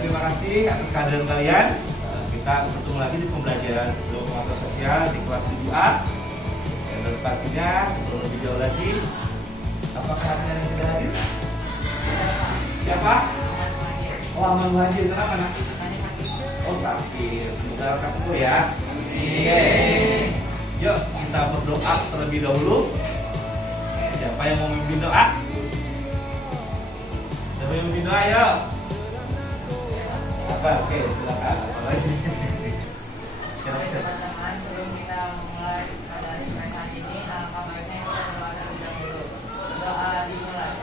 terima kasih atas kehadiran kalian. Kita ketemu lagi di pembelajaran pengetahuan sosial di kelas 7A. Dan pastinya sebelum lebih jauh lagi, apakah ada yang tidak hadir? Siapa? Oh, Aman Muhajir. Kenapa nak? Oh, sakit. Semoga lekas sembuh ya. Oke. Yuk kita berdoa terlebih dahulu. Siapa yang mau memimpin doa? Siapa yang memimpin doa? Yuk. Oke, silakan. Teman-teman, sebelum kita mulai pada hari ini, alangkah baiknya kita berdoa terlebih dahulu. Doa dimulai.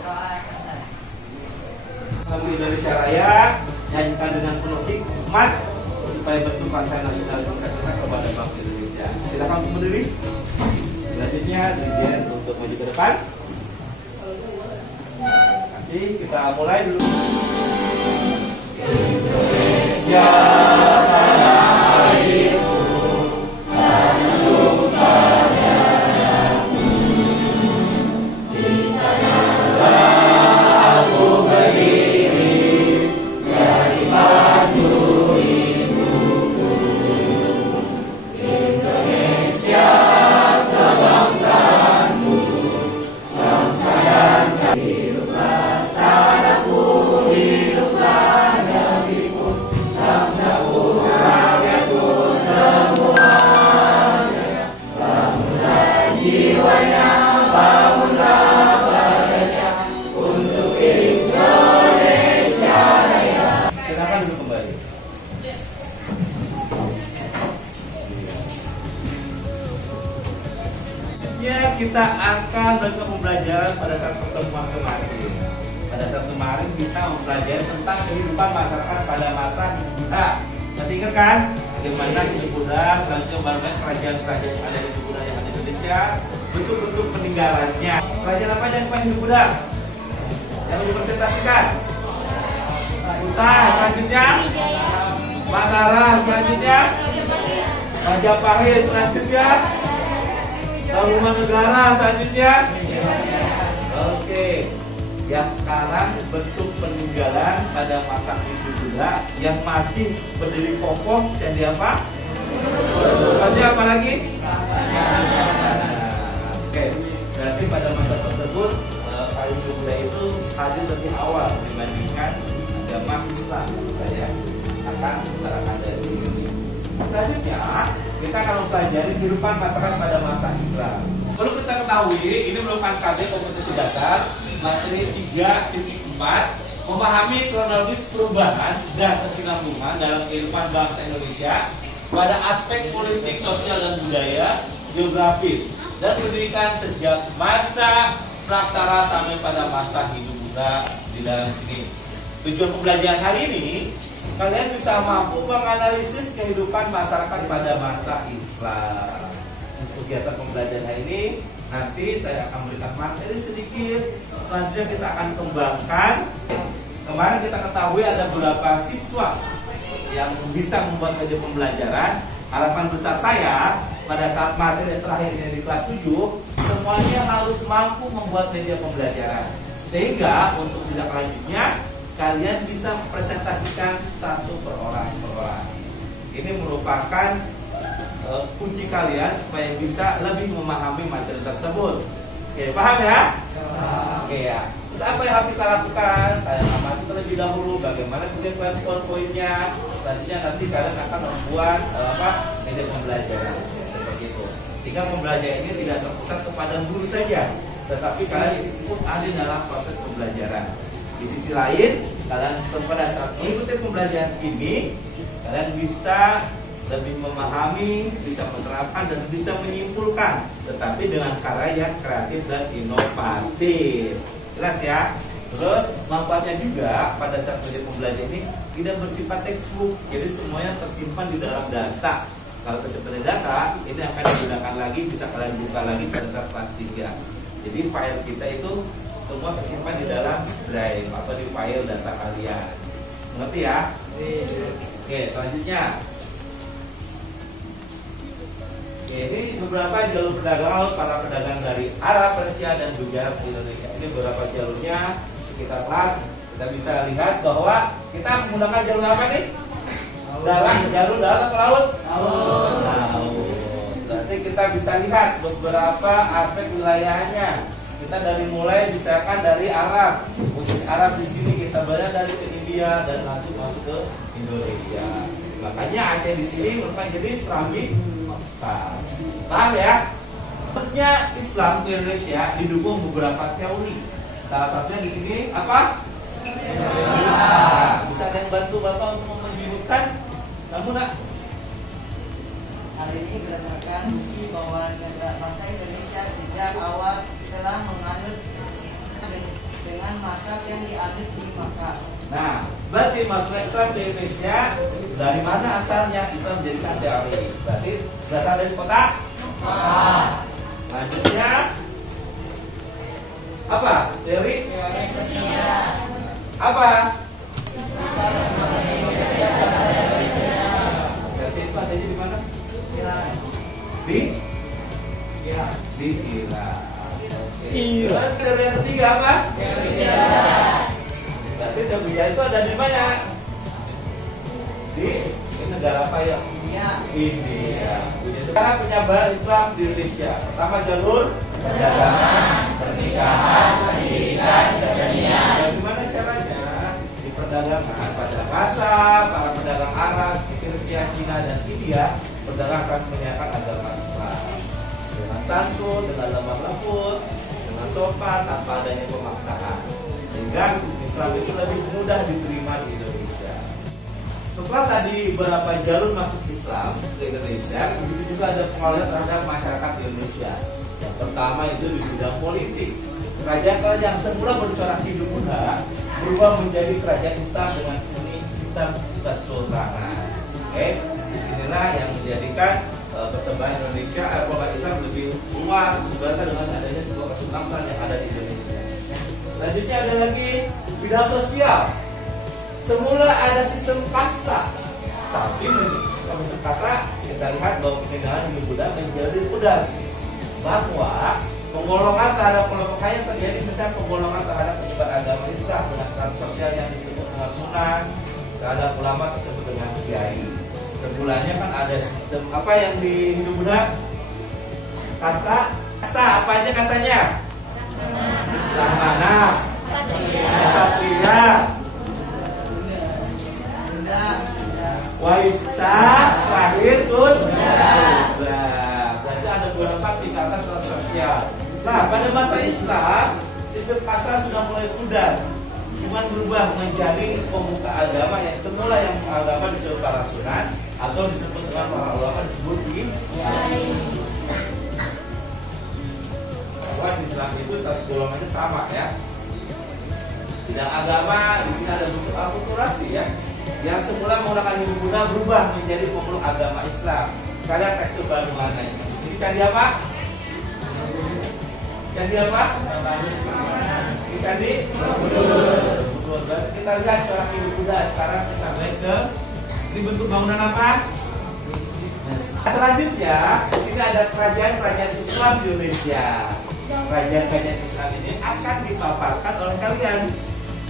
Doa selesai. Lagu Indonesia Raya nyanyikan dengan penuh hikmat supaya bentuk bangsa nasional kita kepada bangsa Indonesia. Silakan untuk berdiri. Selanjutnya Dirjen untuk maju ke depan. Kita mulai dulu. Indonesia tanah airku, tanah padaku. Di sanalah aku berdiri, jadi pandu ibuku. Indonesia kebangsaanku, bangsa dan kehidupan. Hiduplah negeriku, bangsaku, rakyatku semuanya. Bangunlah jiwanya, bangunlah badannya untuk Indonesia Raya. Silakan duduk kembali. Ya, kita akan melakukan pembelajaran pada saat pertemuan kemarin. Pada saat kemarin kita mempelajari tentang kehidupan masyarakat pada masa Hindu Buddha. Masih ingat kan? Bagaimana Hindu Buddha selanjutnya membangun kerajaan-kerajaan yang ada di Hindu Buddha yang ada di Indonesia, bentuk-bentuk peninggalannya. Kerajaan apa yang Pak Hindu Buddha? Yang dipresentasikan? Kuta, selanjutnya Mataram, selanjutnya Majapahit, selanjutnya Tarumanegara, selanjutnya. Oke. Yang sekarang bentuk peninggalan pada masa Hindu Buddha yang masih berdiri kokoh dan di apa? Bentuknya apa lagi? Oke, berarti pada masa tersebut Hindu Buddha itu hadir lebih awal dibandingkan agama Islam. Saya akan utarakan dari ini. Selanjutnya kita akan mempelajari kehidupan masyarakat pada masa Islam. Perlu kita ketahui, ini merupakan KD kompetensi dasar materi 3.4, memahami kronologis perubahan dan kesinambungan dalam kehidupan bangsa Indonesia pada aspek politik, sosial, dan budaya, geografis, dan pendidikan sejak masa praksara sampai pada masa Hindu Buddha di dalam sini. Tujuan pembelajaran hari ini, kalian bisa mampu menganalisis kehidupan masyarakat pada masa Islam. Kegiatan pembelajaran hari ini nanti saya akan berikan materi sedikit. Selanjutnya kita akan kembangkan. Kemarin kita ketahui ada beberapa siswa yang bisa membuat media pembelajaran. Harapan besar saya pada saat materi terakhir ini di kelas 7, semuanya harus mampu membuat media pembelajaran. Sehingga untuk tindak lanjutnya kalian bisa presentasikan satu per orang. Ini merupakan kunci kalian supaya bisa lebih memahami materi tersebut. Oke, paham ya? Oke ya. Terus apa yang harus kita lakukan? Kalian amati terlebih dahulu bagaimana tulis poin-poinnya. Selanjutnya nanti kalian akan membuat media pembelajaran seperti itu. Sehingga pembelajaran ini tidak terpusat kepada guru saja, tetapi kalian ikut ahli dalam proses pembelajaran. Di sisi lain, kalian pada saat mengikuti pembelajaran ini, kalian bisa lebih memahami, bisa menerapkan, dan bisa menyimpulkan, tetapi dengan cara yang kreatif dan inovatif. Jelas ya? Terus manfaatnya juga pada saat media pembelajaran ini tidak bersifat textbook, jadi semuanya tersimpan di dalam data. Kalau tersimpan di data, ini akan digunakan lagi, bisa kalian buka lagi pada saat kelas 3. Jadi file kita itu semua tersimpan di dalam drive atau di file data kalian. Mengerti ya? Oke, selanjutnya Ini beberapa jalur perdagangan laut para pedagang dari Arab, Persia, dan juga Indonesia. Ini beberapa jalurnya sekitar laut. Kita bisa lihat bahwa kita menggunakan jalur apa nih? Jalur darat atau laut? Laut. Berarti kita bisa lihat beberapa aspek wilayahnya. Kita dari mulai misalkan dari Arab, musik Arab di sini kita belajar dari ke India dan lanjut masuk ke Indonesia. Makanya Aceh di sini merupakan jadi Serambi Mekah. Paham ya? Maksudnya Islam ke Indonesia didukung beberapa teori. Salah satunya di sini apa? Nah, bisa ada yang bantu Bapak untuk menyebutkan? Kamu nak? Hal ini berdasarkan bukti bahwa negara bangsa Indonesia sejak awal telah menganut dengan mazhab yang dianut di Makkah. Nah, berarti masuk Islam ke Indonesia dari mana asalnya? Itu menjadikan teori. Berarti berasal dari kota? Lanjutnya apa? Teori? Apa? Versi itu adanya di mana? Di Irak. Teori yang ketiga apa? Berarti Sriwijaya itu ada di mana? Di negara apa ya? India. Cara penyebaran Islam di Indonesia. Pertama jalur perdagangan, pernikahan, pendidikan, kesenian. Dan gimana caranya? Di perdagangan pada masa para pedagang Arab, Persia, Cina, dan India berdagang saling menyiarkan agama Islam dengan santun, dengan lemah lembut, dengan sopan, tanpa adanya pemaksaan. Sehingga Islam itu lebih mudah diterima di Indonesia. Setelah tadi beberapa jalur masuk Islam ke Indonesia, begitu juga ada pengaruh terhadap masyarakat di Indonesia. Yang pertama itu di bidang politik. Kerajaan yang semula bercorak hidup muda berubah menjadi kerajaan Islam dengan sistem kesultanan. Oke, disinilah yang menjadikan persembahan Indonesia agama Islam lebih luas dibandingkan dengan adanya sebuah kesultanan yang ada di Indonesia. Selanjutnya ada lagi bidang sosial. Semula ada sistem kasta, tapi sistem kasta kita lihat bahwa peninggalan hidup Buddha menjadi mudah. Bahwa penggolongan terhadap kelompok kaya terjadi, misalnya penggolongan terhadap penyebar agama Islam dengan status sosial yang disebut dengan sunan, terhadap ulama tersebut dengan kiai. Semulanya kan ada sistem apa yang di hidup Buddha? Kasta, apa aja kastanya? Brahmana, Ksatria, Waisa, terakhir Sudra. Berarti ada beberapa tingkatan sosial. Nah, pada masa Islam sistem kasta sudah mulai pudar, cuman berubah menjadi pemuka agama yang semula yang agama disebut para sunan atau disebut dengan para ulama disebut kiai. Bahwa di Islam itu status golongannya sama ya. Bidang agama di sini ada bentuk akulturasi ya. Yang semula menggunakan hidup Buddha berubah menjadi pemeluk agama Islam. Kalian tekstur baru mana? Di sini candi apa? Candi apa? Di candi Borobudur. Berarti kita lihat corak hidup Buddha. Sekarang kita balik ke ini bentuk bangunan apa? Selanjutnya di sini ada kerajaan-kerajaan Islam di Indonesia. Kerajaan-kerajaan Islam ini akan dipaparkan oleh kalian.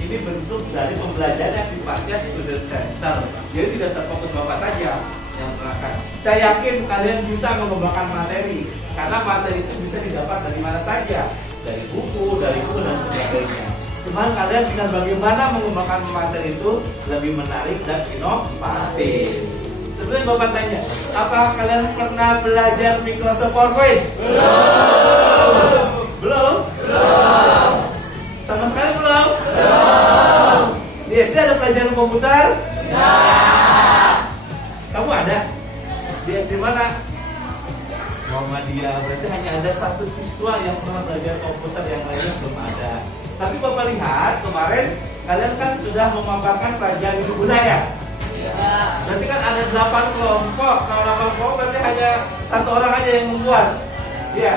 Ini bentuk dari pembelajaran yang sifatnya student center. Jadi tidak terfokus Bapak saja yang menerangkan. Saya yakin kalian bisa mengembangkan materi, karena materi itu bisa didapat dari mana saja, dari buku, dan sebagainya. Cuman kalian tinggal bagaimana mengembangkan materi itu lebih menarik dan inovatif. Sebelumnya Bapak tanya, apakah kalian pernah belajar Microsoft PowerPoint? Belum? Sama sekali belum? Di SD ada pelajaran komputer? Enggak. Kamu ada? Di SD mana? Muhammadiyah. Berarti hanya ada satu siswa yang pernah belajar komputer, yang lainnya belum ada. Tapi Bapak lihat kemarin kalian kan sudah memaparkan pelajaran hidup budaya. Berarti kan ada 8 kelompok. Kalau 8 kelompok berarti hanya satu orang aja yang membuat. Iya,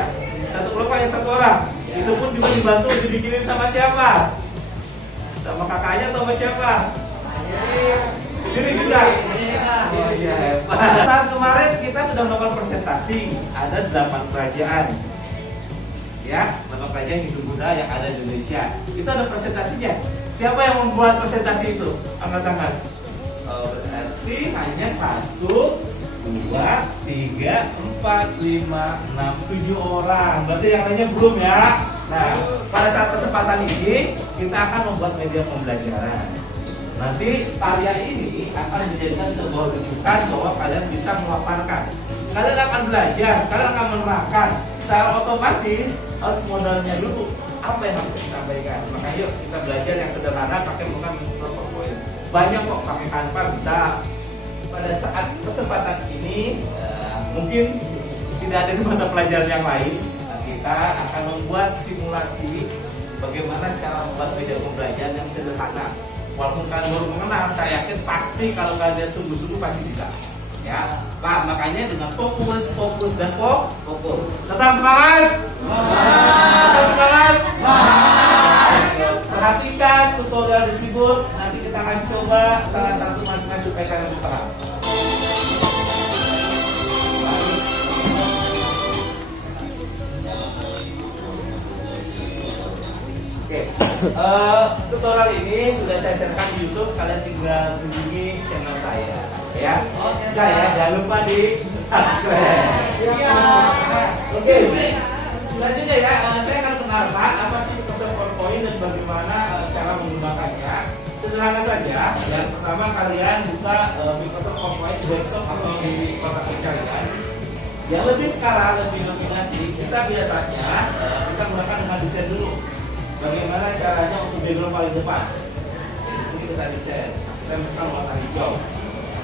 satu kelompok yang satu orang. Itu pun juga dibantu dibikinin sama siapa? Sama kakaknya atau sama siapa? Sendiri bisa? Oh iya. Saat kemarin kita sudah melakukan presentasi, ada 8 kerajaan. Ya, 8 kerajaan Hindu-Buddha yang ada di Indonesia. Itu ada presentasinya. Siapa yang membuat presentasi itu? Angkat tangan. Berarti hanya 1, 2, 3, 4, 5, 6, 7 orang. Berarti yang lainnya belum ya. Nah, pada saat kesempatan ini kita akan membuat media pembelajaran. Nanti karya ini akan menjadikan sebuah rujukan bahwa kalian bisa memaparkan. Kalian akan belajar, kalian akan menerapkan. Secara otomatis harus modalnya dulu. Apa yang harus disampaikan? Maka yuk kita belajar yang sederhana pakai bukan PowerPoint. Banyak kok pakai Canva bisa. Pada saat kesempatan ini mungkin tidak ada di mata pelajaran yang lain. Kita akan membuat simulasi bagaimana cara membuat media pembelajaran yang sederhana. Walaupun kalian baru mengenal, saya yakin pasti kalau kalian sungguh-sungguh pasti bisa. Ya, Pak, makanya dengan fokus dan fokus. Tetap semangat. Tetap semangat. Perhatikan tutorial tersebut. Nanti kita akan coba salah satu masing-masing supaya kalian lebih paham. Oke, tutorial ini sudah saya sharekan di YouTube. Kalian tinggal kunjungi channel saya, ya. Saya jangan lupa di subscribe. Oke, selanjutnya ya, saya akan kenalkan apa sih Microsoft PowerPoint dan bagaimana cara menggunakannya. Sederhana saja. Yang pertama kalian buka Microsoft PowerPoint di desktop atau di kotak kalian. Yang lebih sekarang lebih dominasi, kita biasanya kita menggunakan dengan desain dulu. Bagaimana caranya untuk background paling depan? Di sini kita desain. Kita misalkan warna hijau.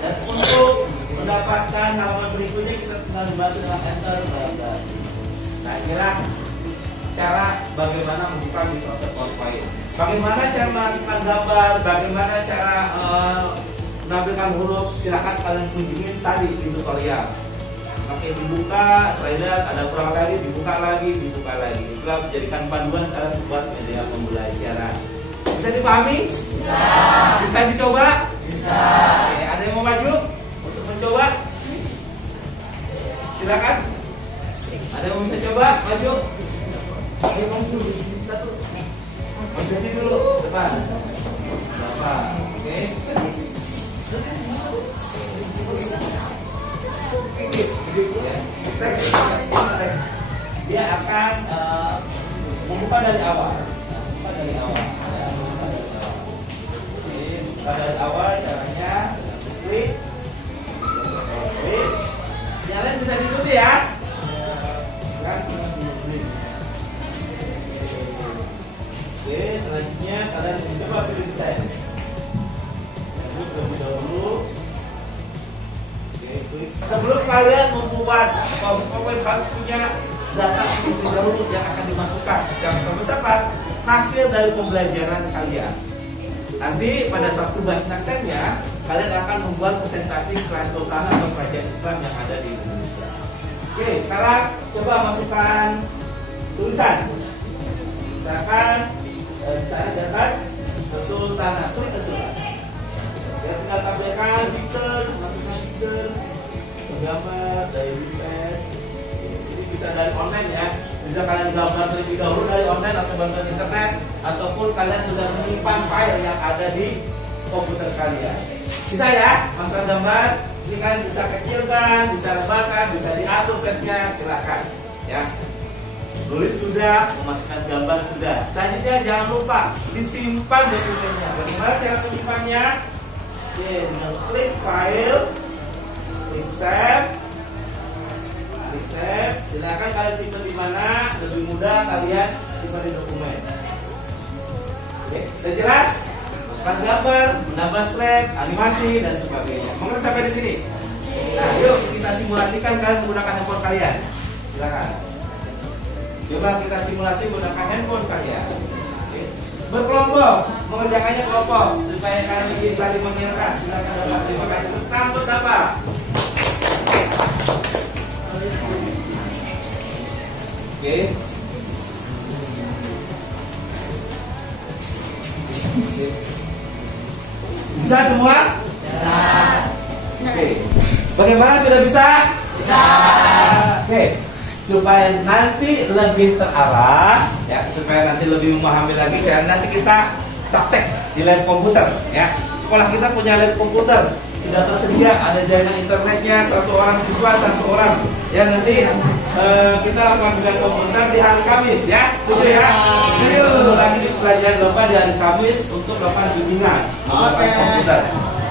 Dan untuk mendapatkan halaman berikutnya kita tinggal dibantu dengan enter. Nah, inilah cara bagaimana membuka Microsoft PowerPoint. Bagaimana cara memasukkan gambar, bagaimana cara menampilkan huruf, silahkan kalian kunjungi tadi di tutorial. Oke, dibuka, saya lihat ada kurang lagi, dibuka lagi. Itulah menjadikan panduan kalian membuat media pembelajaran. Bisa dipahami? Bisa. Bisa dicoba? Bisa. Oke, ada yang mau maju untuk mencoba? Silakan. Ada yang bisa coba? Maju. Oke, maju. Satu. Jadi dulu, depan. Berapa? Oke. Dia akan membuka dari awal. Buka dari awal caranya klik. Yang lain bisa diikuti ya. Oke, selanjutnya kalian coba pilih desain. Sebut terlebih dahulu. Sebelum kalian membuat PowerPoint harus punya data terlebih dahulu yang akan dimasukkan. Jangan apa? Hasil dari pembelajaran kalian. Nanti pada saat tugas prakteknya, kalian akan membuat presentasi kelas Sultan atau kerajaan Islam yang ada di Indonesia. Oke, sekarang coba masukkan tulisan. Misalkan di sana di atas Kesultanan, klik Kesultanan. Ya, tinggal tampilkan picture, masukkan picture, gambar dari WordPress. Ini bisa dari online ya. Bisa kalian gambar terlebih dahulu dari online atau bantuan internet, ataupun kalian sudah menyimpan file yang ada di komputer kalian. Bisa ya, masukkan gambar. Ini kan bisa kecilkan, bisa rebahkan, bisa diatur setnya, silakan ya. Tulis sudah, memasukkan gambar sudah. Selanjutnya jangan lupa disimpan dokumennya. Bagaimana cara menyimpannya? Oke, dengan klik file, klik save. Silakan kalian simpan di mana, lebih mudah kalian simpan di dokumen. Oke, sudah jelas? Masukkan gambar, menambah slide, animasi dan sebagainya. Mungkin sampai di sini. Nah, yuk kita simulasikan kalian menggunakan handphone kalian. Silakan. Coba kita simulasi menggunakan handphone kalian. Oke. Berkelompok, mengerjakannya kelompok supaya kalian bisa saling mengingatkan. Silakan dapat. Terima kasih. Tambut dapat. Oke. Bisa semua? Bisa. Oke. Oke. Bagaimana, sudah bisa? Bisa. Oke. Supaya nanti lebih terarah, ya, supaya nanti lebih memahami lagi, dan nanti kita praktek di lab komputer, ya. Sekolah kita punya lab komputer, sudah tersedia, ada jaringan internetnya, 1 orang siswa 1 orang. Ya, nanti kita lakukan dengan komputer di hari Kamis, ya. Setuju ya? Setuju. Lagi di pelajaran Bapak di hari Kamis untuk melakukan bimbingan menggunakan komputer.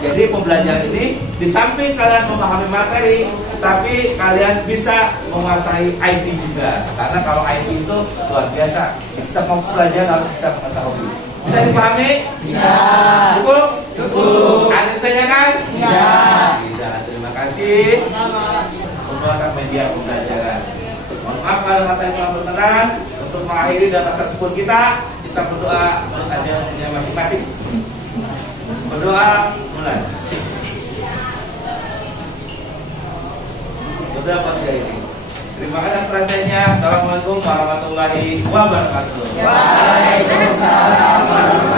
Jadi pembelajaran ini di samping kalian memahami materi, tapi kalian bisa menguasai IT juga. Karena kalau IT itu luar biasa. Setiap pelajaran harus bisa mengetahui. Bisa dipahami? Bisa. Cukup? Cukup. Ada ditanyakan? Iya. Tidak. Terima kasih. Semua akan media pembelajaran. Mohon maaf kalau mata yang telah berkenan. Untuk mengakhiri dan masa sekolah kita berdoa menurut ajarannya masing-masing. Berdoa mulai. Berdoa pada ini. Terima kasih perhatiannya. Assalamualaikum warahmatullahi wabarakatuh. Waalaikumsalam.